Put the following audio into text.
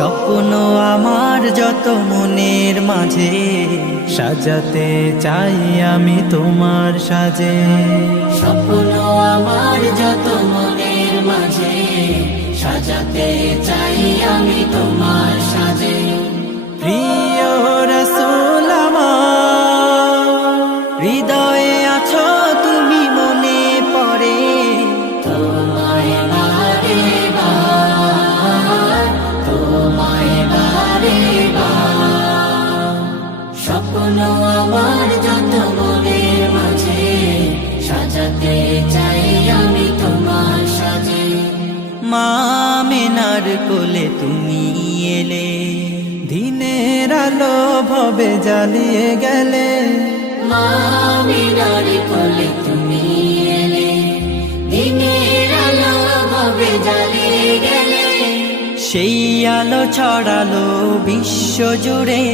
স্বপ্ন আমার যত মনের মাঝে সাজাতে চাই আমি তোমার সাজে। স্বপ্ন আমার যত মনের মাঝে সাজাতে চাই আমি তোমার সাজে। প্রিয় রাসূল আমার, হৃদয়ে আছো তুমি, মনে পড়ে তোমায় বারে বার, তোমায় বারে বার। স্বপ্ন আমার যত মনের মাঝে সাজাতে চাই আমি তোমার সাজে। মা আমিনার কোলে তুমি এলে, দিনের আলো ভবে জ্বালিয়ে গেলে। মা আমিনার কোলে তুমি এলে, দিনের আলো ভবে জ্বালিয়ে গেলে। সেই আলো ছড়ালো বিশ্ব জুড়ে,